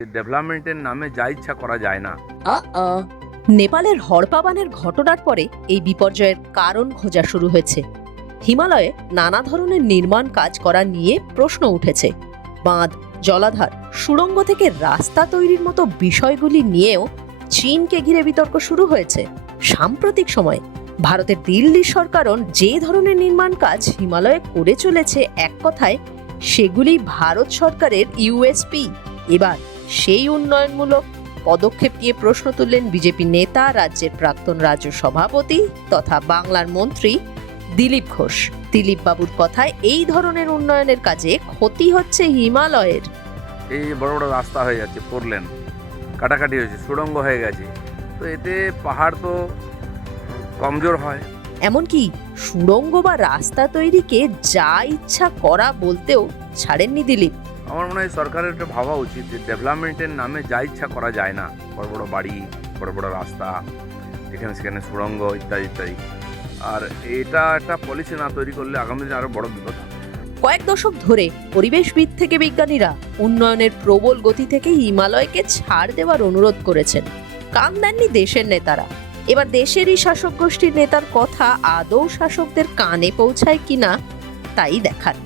ডেভেলপমেন্টের নামে যা ইচ্ছা করা যায় না। নেপালের হড়পাবানের ঘটনার পরে এই বিপর্যয়ের কারণ খোঁজা শুরু হয়েছে। হিমালয়ে নানা ধরনের নির্মাণ কাজ করা নিয়ে প্রশ্ন উঠেছে। বাঁধ, জলাধার, সুড়ঙ্গ থেকে রাস্তা তৈরির মতো বিষয়গুলি নিয়েও চীনকে ঘিরে বিতর্ক শুরু হয়েছে। সাম্প্রতিক সময়ে ভারতের দিল্লি সরকারও যে ধরনের নির্মাণ কাজ হিমালয়ে করে চলেছে, এক কথায় সেগুলি ভারত সরকারের ইউএসপি। এবার সেই উন্নয়নমূলক পদক্ষেপ নিয়ে প্রশ্ন তুললেন বিজেপি নেতা, রাজ্যের প্রাক্তন রাজ্য সভাপতি তথা বাংলার মন্ত্রী দিলীপ ঘোষ। দিলীপ বাবুর কথায় এই ধরনের উন্নয়নের কাজে ক্ষতি হচ্ছে হিমালয়ের। এই বড় বড় রাস্তা হয়ে যাচ্ছে, 4 লেন কাটাকাটি হয়েছে, সুড়ঙ্গ হয়ে গেছে, তো এতে পাহাড় তো কমজোর হয়। এমনকি সুড়ঙ্গ বা রাস্তা তৈরিকে যা ইচ্ছা করা বলতেও ছাড়েননি দিলীপ। আমার মনে হয় সরকারের একটা ভাবা উচিত যে ডেভেলপমেন্টের নামে যা ইচ্ছা করা যায় না। বড় বড় বাড়ি, বড় বড় রাস্তা, এখানে সেখানে সুড়ঙ্গ ইত্যাদি ইত্যাদি। আর এটা একটা পলিসি না তৈরি করলে আগামী দিনে আরো বড় বিপদ হবে। কয়েক দশক ধরে পরিবেশবিদ থেকে বিজ্ঞানীরা উন্নয়নের প্রবল গতি থেকে হিমালয়কে ছাড় দেওয়ার অনুরোধ করেছেন। কান দেননি দেশের নেতারা। এবার দেশেরই শাসক গোষ্ঠীর নেতার কথা আদৌ শাসকদের কানে পৌঁছায় কিনা তাই দেখার।